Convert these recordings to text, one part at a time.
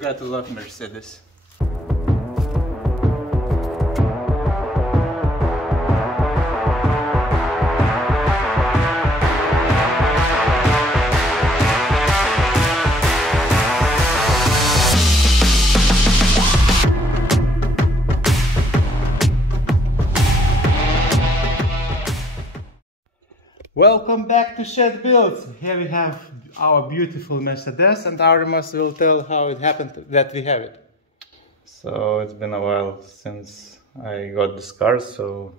gotta love Mercedes. Welcome back to Shed Builds. Here we have our beautiful Mercedes, and Artemis will tell how it happened that we have it. So it's been a while since I got this car, so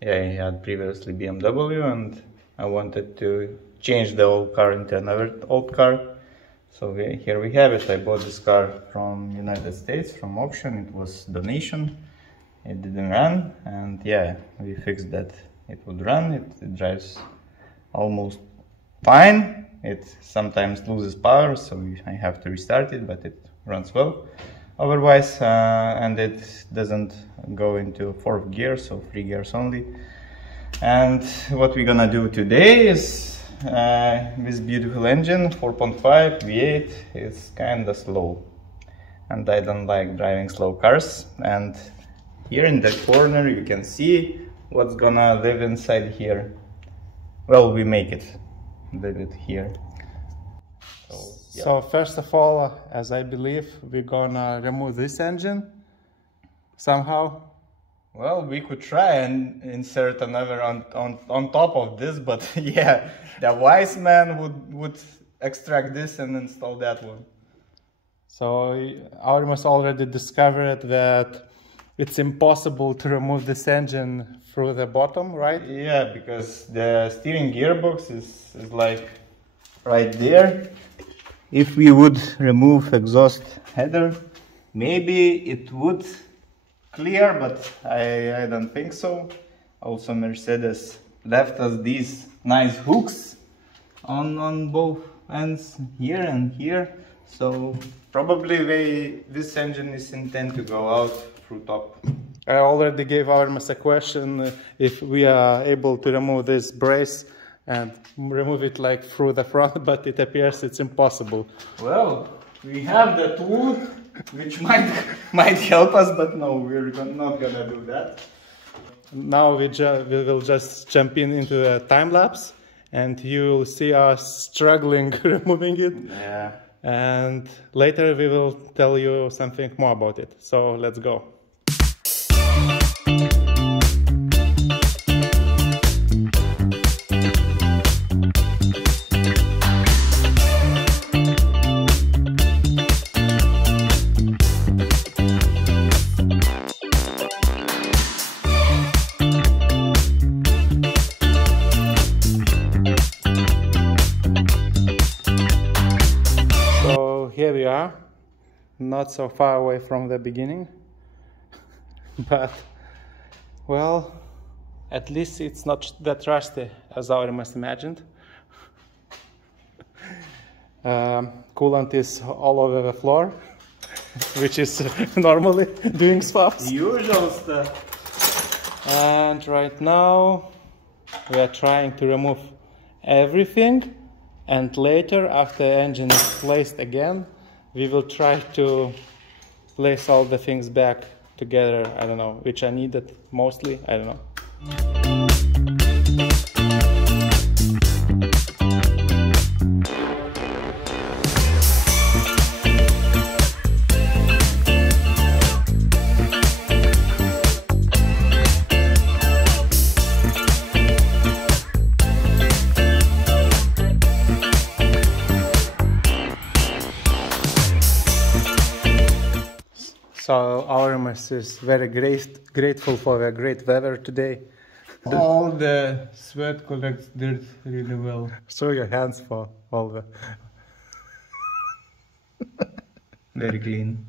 yeah, I had previously BMW and I wanted to change the old car into another old car. So here we have it. I bought this car from United States, from auction. It was donation. It didn't run, and yeah, we fixed that it would run. It drives almost fine. It sometimes loses power, so I have to restart it, but it runs well otherwise, and it doesn't go into fourth gear, so 3 gears only. And what we're gonna do today is this beautiful engine 4.5 V8 is kinda slow, and I don't like driving slow cars. And here in the corner you can see what's gonna live inside here. Well, we make it, live it here. So, yeah. So first of all, as I believe, we're gonna remove this engine somehow. Well, we could try and insert another on top of this, but yeah, the wise man would extract this and install that one. So Artemis already discovered that it's impossible to remove this engine through the bottom, right? Yeah, because the steering gearbox is like right there. If we would remove exhaust header, maybe it would clear, but I don't think so. Also, Mercedes left us these nice hooks on both ends, here and here. So probably this engine is intended to go out through top. I already gave Artemis a question if we are able to remove this brace and remove it like through the front, but it appears it's impossible. Well, we have the tool which might help us, but no, we're not gonna do that. Now we will just jump into a time lapse, and you will see us struggling removing it. Yeah. And later we will tell you something more about it. So let's go. Here we are, not so far away from the beginning, but well, at least it's not that rusty as Artemis imagined. Coolant is all over the floor, which is normally doing swaps. Usual stuff. And right now we are trying to remove everything. And later, after the engine is placed again, we will try to place all the things back together. I don't know, which are needed mostly, I don't know. So Artemis is very grateful for the great weather today. All the sweat collects dirt really well. Show your hands for all the... Very clean.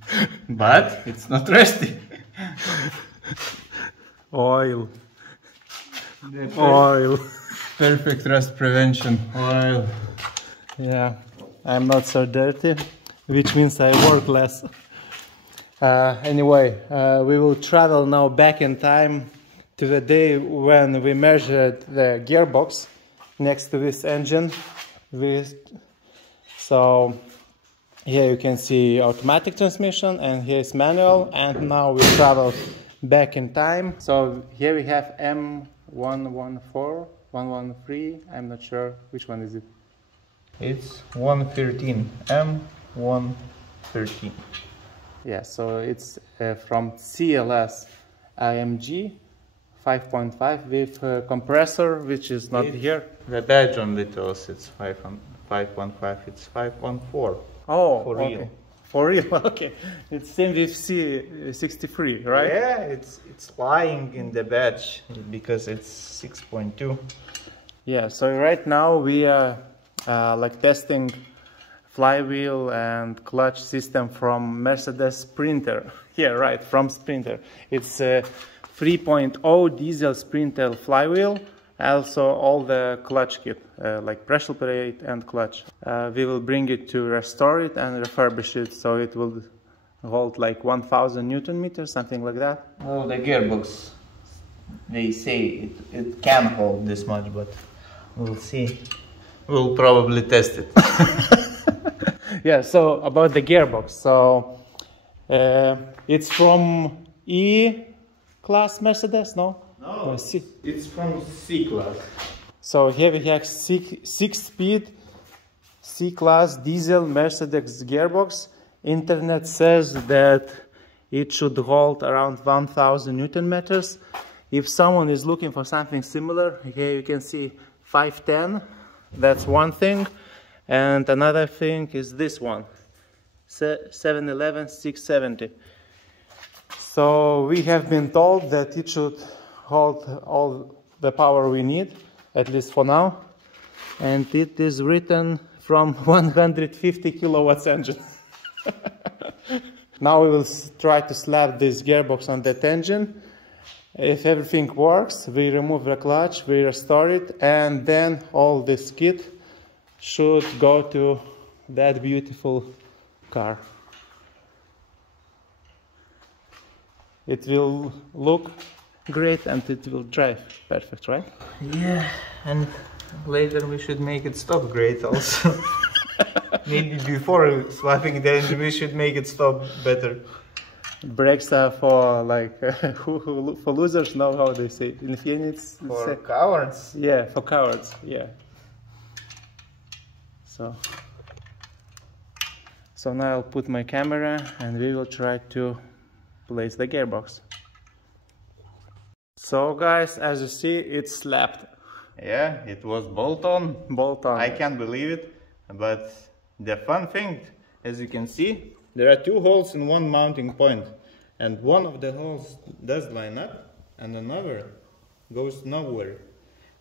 But it's not rusty. Oil. Oil. Perfect rust prevention. Oil. Yeah, I'm not so dirty, which means I work less. Anyway, we will travel now back in time to the day when we measured the gearbox next to this engine. So Here you can see automatic transmission, and here is manual. And now we travel back in time. So here we have M114, 113. I'm not sure which one is it. It's 113, M113. Yeah, so it's from CLS AMG 5.5 with a compressor, which is not here. The badge on it tells it's 5.5, it's 5.4. Oh, for okay. real. For real, okay. It's same with C63, right? Yeah, it's lying in the badge because it's 6.2. Yeah, so right now we are like testing flywheel and clutch system from Mercedes Sprinter. Yeah, right, from Sprinter. It's a 3.0 diesel Sprinter flywheel, also all the clutch kit, like pressure plate and clutch. We will bring it to restore it and refurbish it, so it will hold like 1000 Newton meters, something like that. Well, the gearbox, they say it can hold this much, but we'll see. We'll probably test it. Yeah, so about the gearbox. So it's from E-class Mercedes, no? No, C. it's from C-class. So here we have 6-speed C-class diesel Mercedes gearbox. Internet says that it should hold around 1000 Newton meters. If someone is looking for something similar, here you can see 510. That's one thing. And another thing is this one, 711 670. So we have been told that it should hold all the power we need, at least for now. And it is written from 150 kilowatts engine. Now we will try to slap this gearbox on that engine. If everything works, we remove the clutch, we restore it, and then all this kit should go to that beautiful car. It will look great and it will drive perfect, right? Yeah, and later we should make it stop great also. Maybe before swapping the engine we should make it stop better. Brakes are for like for losers, know how they say it. In Phoenix, For cowards? Yeah, for cowards, yeah. So now I'll put my camera and we will try to place the gearbox. So guys, as you see, it's slapped. Yeah, it was bolt on. Bolt on. I can't believe it. But the fun thing, as you can see, there are two holes in one mounting point. And one of the holes does line up and another goes nowhere.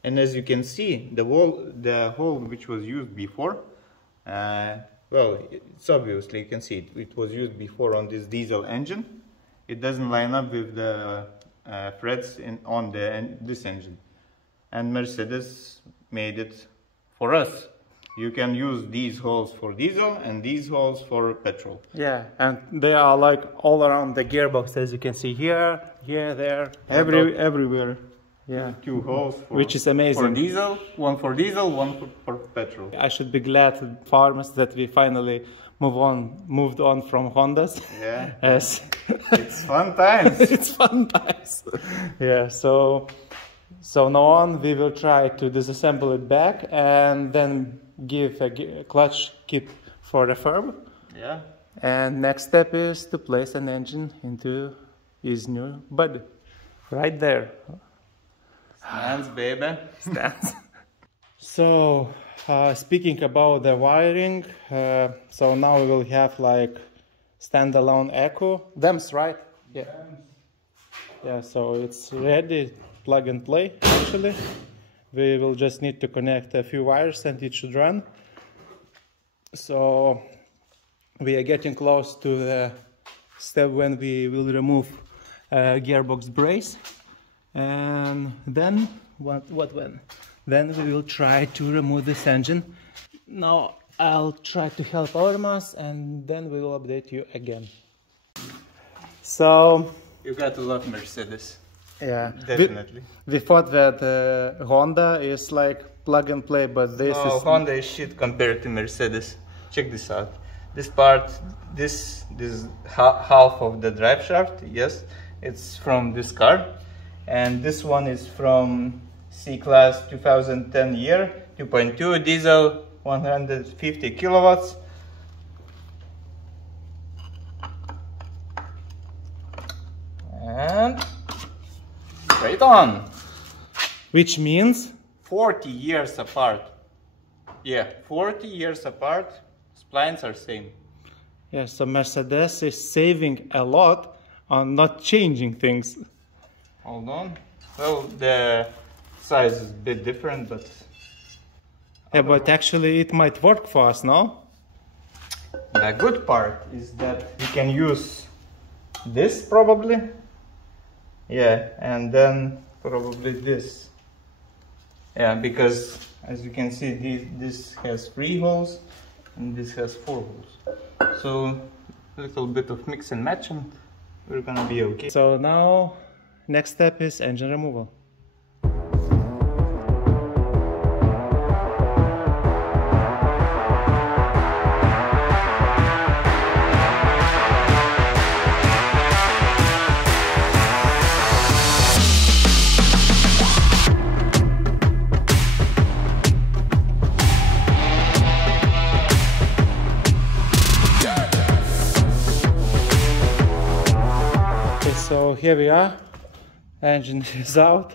And as you can see, the hole which was used before, well, it's obviously, you can see it was used before on this diesel engine. It doesn't line up with the threads on this engine. And Mercedes made it for us. You can use these holes for diesel and these holes for petrol. Yeah, and they are like all around the gearbox, as you can see here, there, everywhere. Yeah, two holes for, which is amazing. For diesel, one for petrol. I should be glad, farmers, that we finally moved on from Hondas. Yeah, As it's fun times. It's fun times. Yeah, so now on we will try to disassemble it back and then give a clutch kit for refurb. Yeah. And next step is to place an engine into his new body. Right there. Stands, baby. Stands. So, speaking about the wiring, so now we will have like standalone echo. Them's right? Yeah. Yeah, so it's ready, plug and play actually. We will just need to connect a few wires and it should run. So we are getting close to the step when we will remove gearbox brace. And then, Then we will try to remove this engine. Now I'll try to help Ormas and then we will update you again. So... You got to love Mercedes. Yeah, definitely. We thought that Honda is like plug and play, but this is... Honda is shit compared to Mercedes. Check this out. This part, this half of the drive shaft, yes, it's from this car, and this one is from C-Class 2010 year, 2.2 diesel, 150 kilowatts. And straight on. Which means 40 years apart. Yeah, 40 years apart. Splines are same. yeah, so Mercedes is saving a lot on not changing things. Hold on. Well, the size is a bit different, but Yeah, but actually it might work for us, no? the good part is that we can use this probably. Yeah, and then probably this. Yeah, because as you can see, this has 3 holes and this has 4 holes. So a little bit of mix and match and we're gonna be okay. So now next step is engine removal. So here we are, engine is out.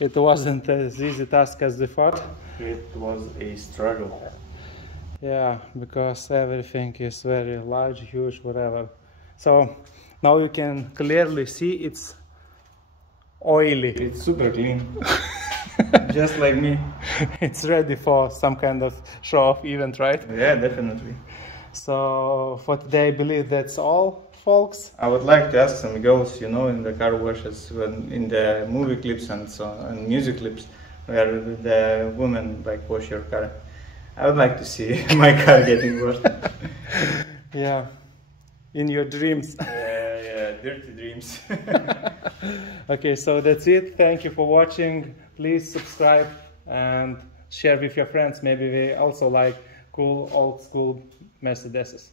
It wasn't as easy task as we thought. It was a struggle. Yeah, because everything is very large, huge, whatever. So now you can clearly see it's oily. It's super clean. Just like me. It's ready for some kind of show-off event, right? Yeah, definitely. So for today I believe that's all, folks. I would like to ask some girls, you know, in the car washes, when in the movie clips and so and music clips, where the women like wash your car. I would like to see my car getting washed. Yeah, in your dreams. Yeah, dirty dreams. Okay, so that's it. Thank you for watching. Please subscribe and share with your friends. Maybe they also like cool old school Mercedeses.